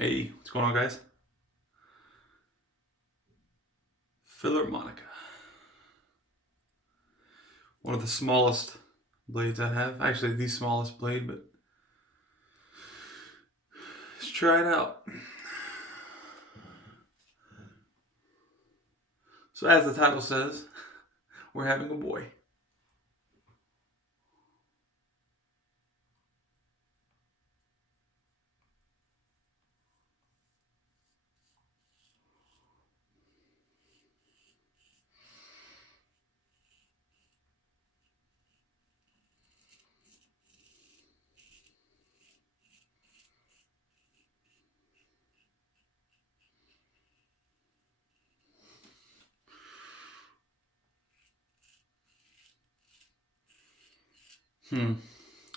Hey, what's going on, guys? Filarmonica. One of the smallest blades I have. Actually, the smallest blade, but let's try it out. So as the title says, we're having a boy.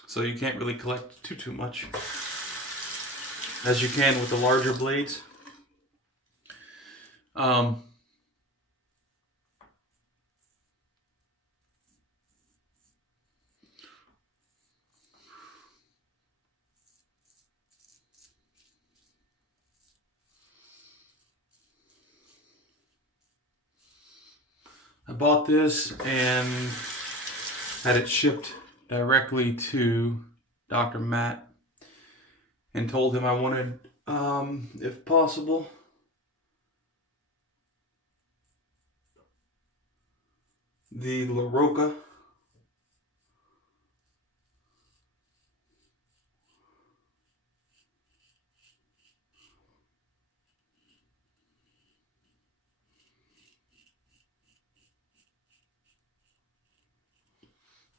So you can't really collect too much as you can with the larger blades. I bought this and had it shipped directly to Dr. Matt and told him I wanted, if possible, the La Roca.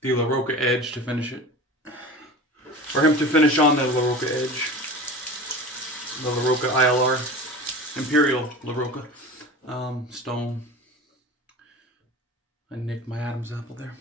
The La Roca edge to finish it. For him to finish on the La Roca edge. The La Roca ILR. Imperial La Roca. Stone. I nicked my Adam's apple there.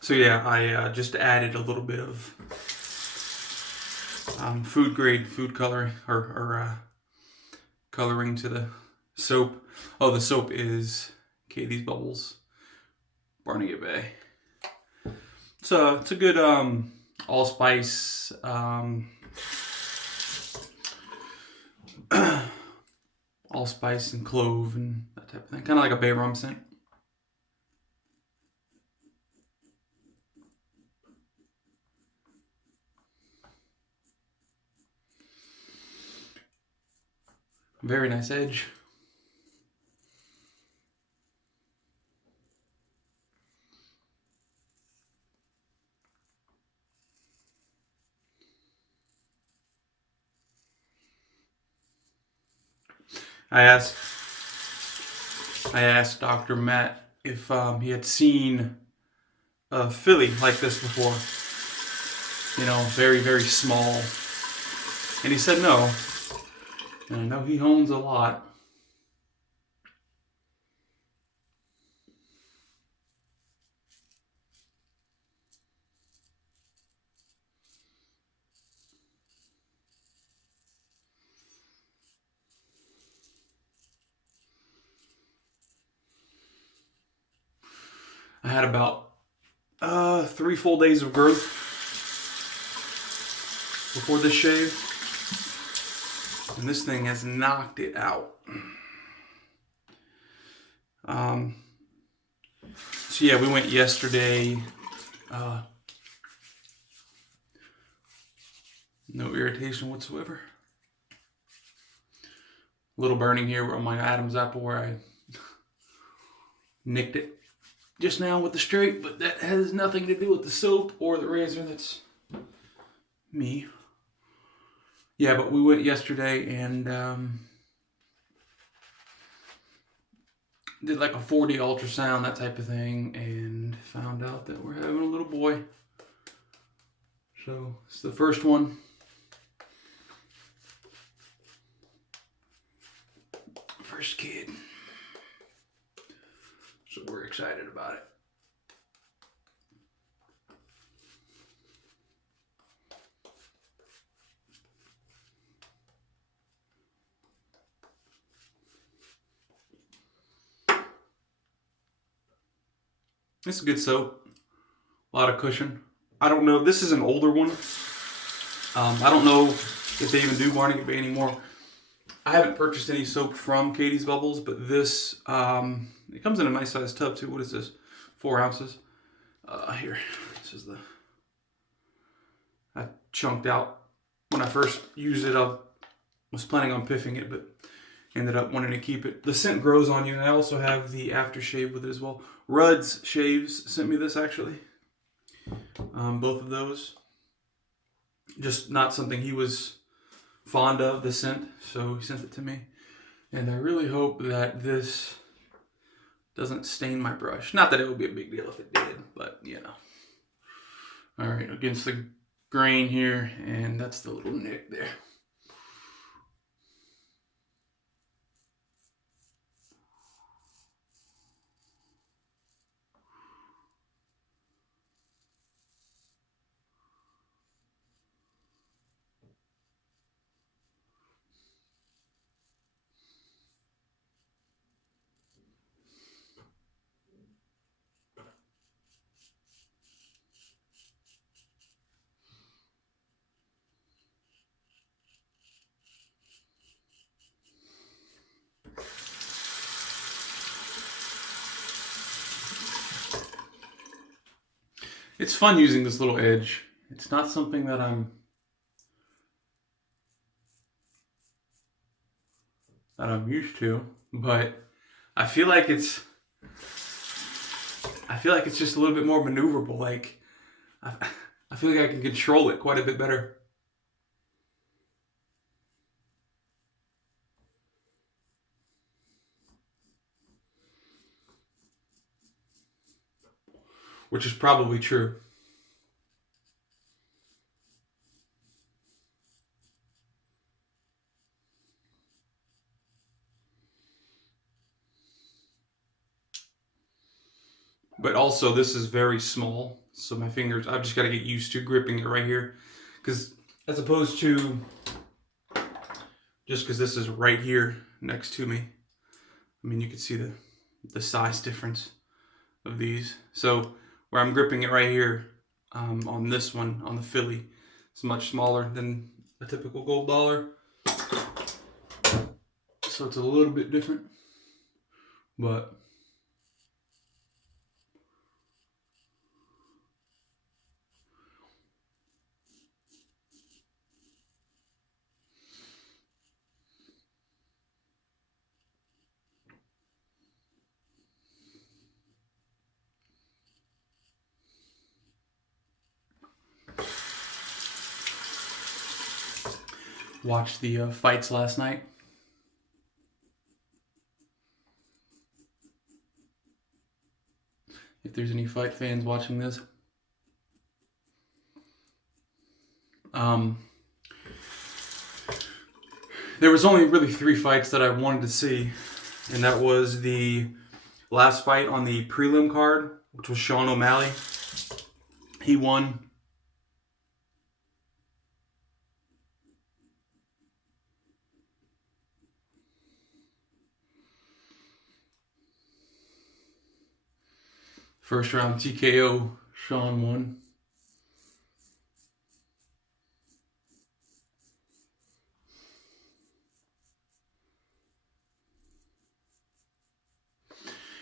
So yeah, I just added a little bit of food grade food coloring or coloring to the soap. Oh, the soap is Catie's Bubbles Barnaget Bay. So it's a good allspice allspice and clove and that type of thing. Kind of like a bay rum scent. Very nice edge. I asked Dr. Matt if he had seen a filly like this before. You know, very, very small. And he said no. And I know he owns a lot. I had about 3 full days of growth before this shave. And this thing has knocked it out. So yeah, we went yesterday. No irritation whatsoever. A little burning here on my Adam's apple where I nicked it just now with the straight, but that has nothing to do with the soap or the razor. That's me. Yeah, but we went yesterday and did like a 4D ultrasound, that type of thing, and found out that we're having a little boy. So it's the first one. First kid. So we're excited about it. It's a good soap. A lot of cushion. I don't know. This is an older one. I don't know if they even do Barnaget Bay anymore. I haven't purchased any soap from Catie's Bubbles, but this, it comes in a nice sized tub too. What is this? 4 ounces. Here, this is I chunked out. When I first used it, I was planning on piffing it, but ended up wanting to keep it. The scent grows on you, and I also have the aftershave with it as well. Rudd's Shaves sent me this actually. Both of those. Just not something he was fond of, the scent, so he sent it to me. And I really hope that this doesn't stain my brush. Not that it would be a big deal if it did, but you know. Alright, against the grain here, and that's the little nick there. It's fun using this little edge. It's not something that I'm used to, but I feel like it's just a little bit more maneuverable. Like I feel like I can control it quite a bit better. Which is probably true. But also this is very small, so my fingers, I've just got to get used to gripping it right here. Because as opposed to, just because this is right here next to me, I mean, you can see the size difference of these. So where I'm gripping it right here on this one, on the Philly, it's much smaller than a typical gold dollar. So it's a little bit different, but watched the fights last night. If there's any fight fans watching this. There was only really 3 fights that I wanted to see, and that was the last fight on the prelim card, which was Sean O'Malley. He won. First round TKO, Sean won.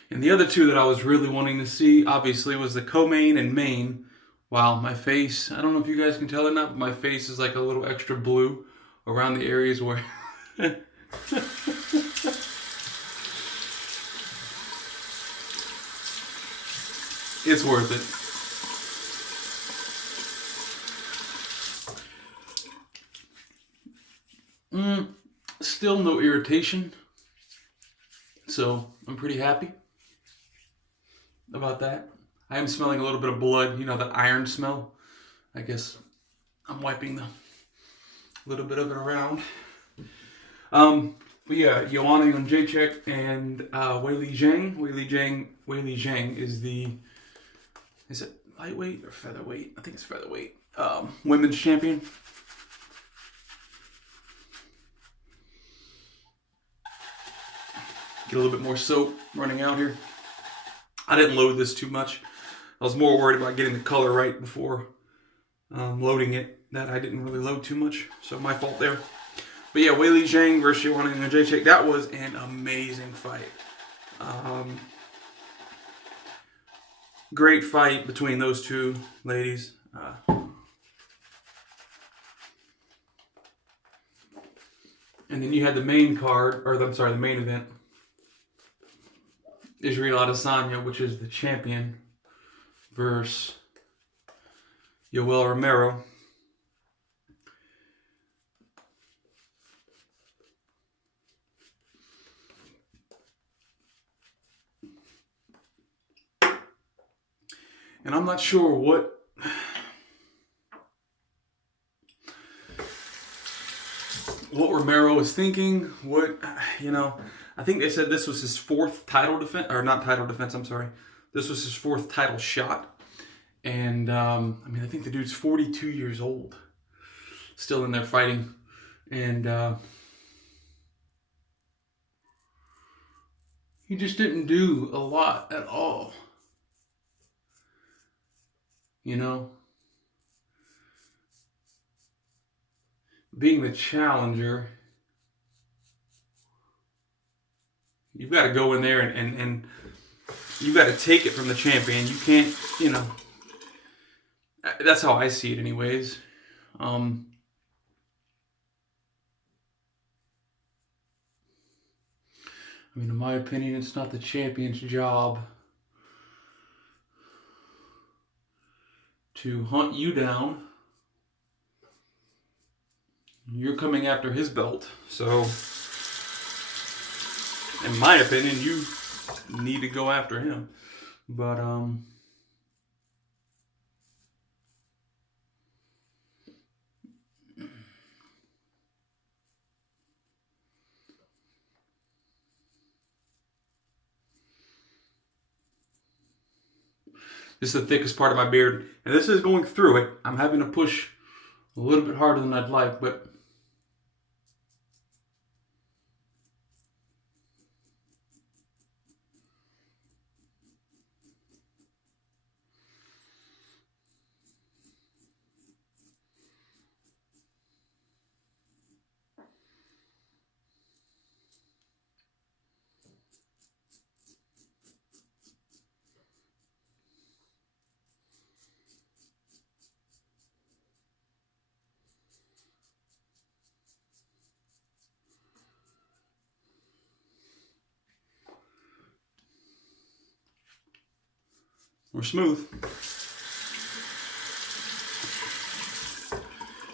And the other 2 that I was really wanting to see, obviously, was the co-main and main. Wow, my face, I don't know if you guys can tell or not, but my face is like a little extra blue around the areas where... It's worth it. Still no irritation, so I'm pretty happy about that. I am smelling a little bit of blood, you know, that iron smell. I guess I'm wiping a little bit of it around. But yeah, Joanna Jędrzejczyk and Weili Zhang. Weili Zhang is is it lightweight or featherweight? I think it's featherweight. Women's champion. Get a little bit more soap running out here. I didn't load this too much. I was more worried about getting the color right before loading it, that I didn't really load too much. So my fault there. But yeah, Weili Zhang versus Joanna Jędrzejczyk. That was an amazing fight. Great fight between those two ladies. And then you had the main card, or I'm sorry, the main event. Israel Adesanya, which is the champion, versus Yoel Romero. And I'm not sure what Romero was thinking. I think they said this was his fourth title defense, or not title defense, I'm sorry. This was his fourth title shot. And, I think the dude's 42 years old. Still in there fighting. And, he just didn't do a lot at all. Being the challenger, you've got to go in there and you've got to take it from the champion. You can't, that's how I see it anyways. In my opinion, it's not the champion's job to hunt you down. You're coming after his belt, so in my opinion, you need to go after him. But this is the thickest part of my beard, and this is going through it. I'm having to push a little bit harder than I'd like, but we're smooth.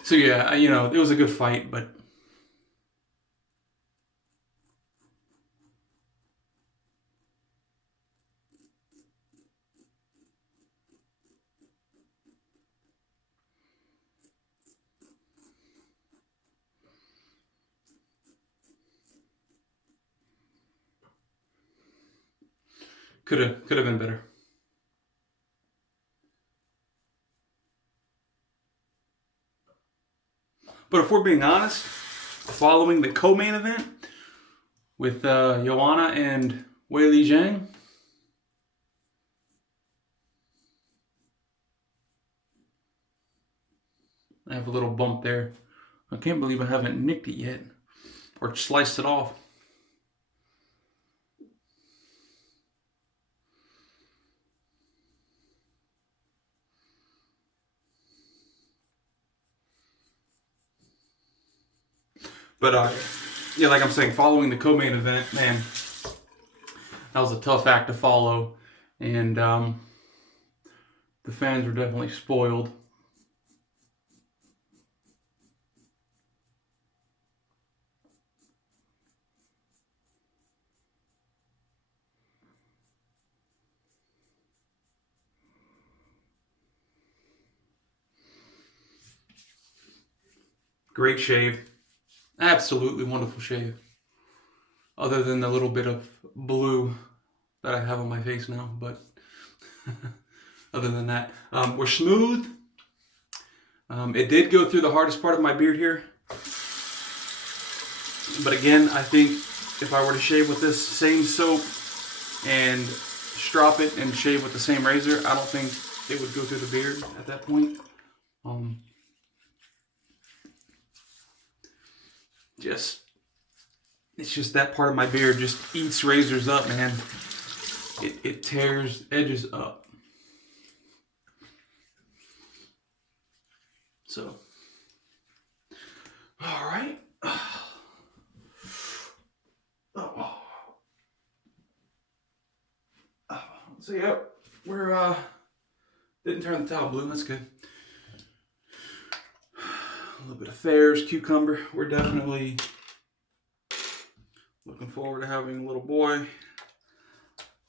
So yeah, it was a good fight, but could have been better. But if we're being honest, following the co-main event with Joanna and Weili Zhang, I have a little bump there. I can't believe I haven't nicked it yet or sliced it off. But like I'm saying, following the co-main event, man, that was a tough act to follow, and the fans were definitely spoiled. Great shave. Absolutely wonderful shave. other than the little bit of blue that I have on my face now, but other than that, we're smooth. It did go through the hardest part of my beard here. But again, I think if I were to shave with this same soap and strop it and shave with the same razor, I don't think it would go through the beard at that point. It's just that part of my beard just eats razors up, man. It tears edges up. So, all right. So yeah, we're didn't turn the towel blue. That's good. A little bit of Thayer's cucumber. We're definitely looking forward to having a little boy.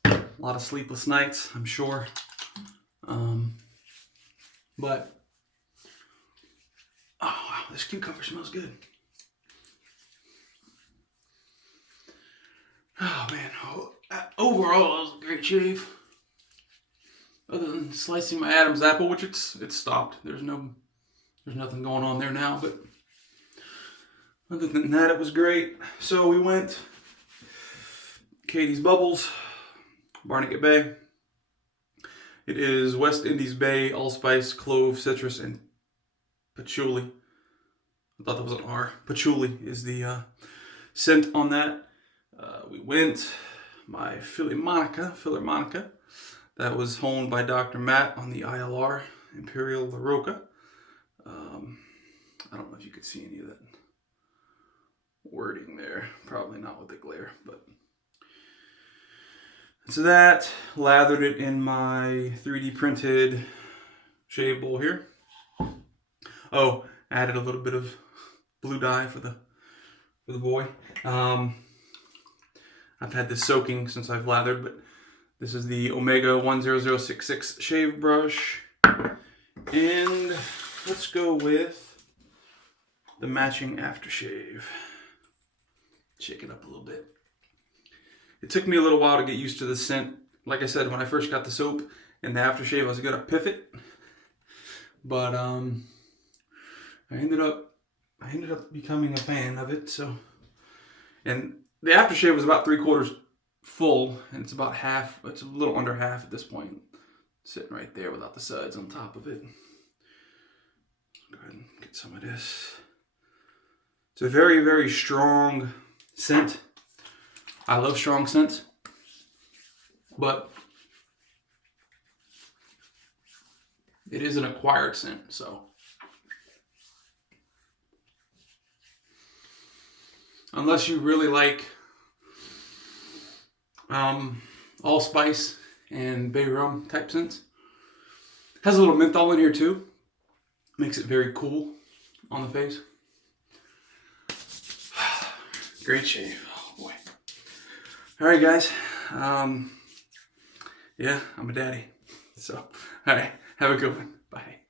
A lot of sleepless nights, I'm sure. But oh wow, this cucumber smells good. Oh man, overall that was a great shave. Other than slicing my Adam's apple, which it's stopped. There's nothing going on there now, but other than that, it was great. So we went Catie's Bubbles, Barnaget Bay. It is West Indies Bay, allspice, clove, citrus, and patchouli. I thought that was an R. Patchouli is the scent on that. We went my Filarmonica. That was honed by Dr. Matt on the ILR, Imperial LaRocca. I don't know if you could see any of that wording there. Probably not with the glare, but. So that, lathered it in my 3D printed shave bowl here. Oh, added a little bit of blue dye for the boy. I've had this soaking since I've lathered, but this is the Omega 10066 shave brush. And let's go with the matching aftershave. Shake it up a little bit. It took me a little while to get used to the scent. Like I said, when I first got the soap and the aftershave, I was gonna pivot. But I ended up becoming a fan of it. So, and the aftershave was about 3/4 full, and it's about half. It's a little under half at this point, sitting right there without the suds on top of it. Go ahead and get some of this. It's a very, very strong scent. I love strong scents, but it is an acquired scent, so. Unless you really like allspice and bay rum type scents. Has a little menthol in here too. Makes it very cool on the face. Great shave. Oh boy. Alright guys. Yeah, I'm a daddy. So, alright. Have a good one. Bye.